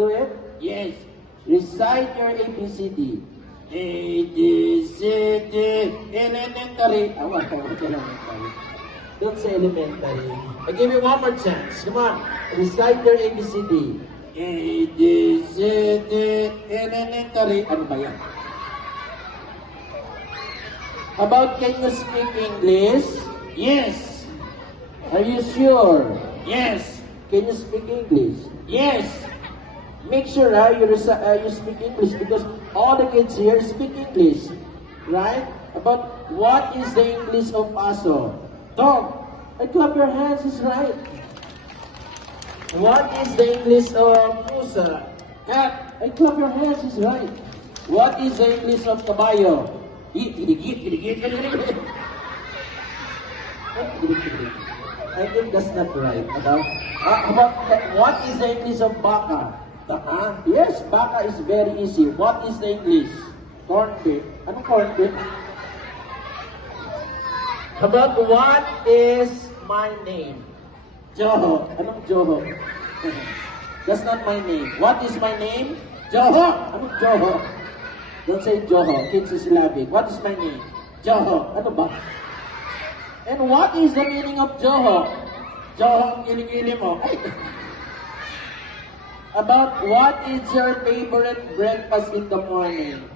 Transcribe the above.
Do it? Yes. Recite your ABCD. A, B, C, D, elementary. What elementary? Don't say elementary. I give you one more chance. Come on. Recite your ABCD. A, B, C, D, elementary. Ano ba yan? About can you speak English? Yes. Are you sure? Yes. Can you speak English? Yes. Make sure you speak English because all the kids here speak English. Right? About what is the English of aso? Dog. I clap your hands is right. What is the English of pusa? Cat. I clap your hands is right. What is the English of kabayo? I think that's not right. About what is the English of baka? Baka? Yes, baka is very easy. What is the English? Cornbread. Anong cornbread? About what is my name? Joho. Anong Joho? That's not my name. What is my name? Joho. Anong Joho? Don't say Joho. Kids is laughing. What is my name? Joho. Ano ba? And what is the meaning of Joho? Joho, giling-giling mo. Ay. About what is your favorite breakfast in the morning?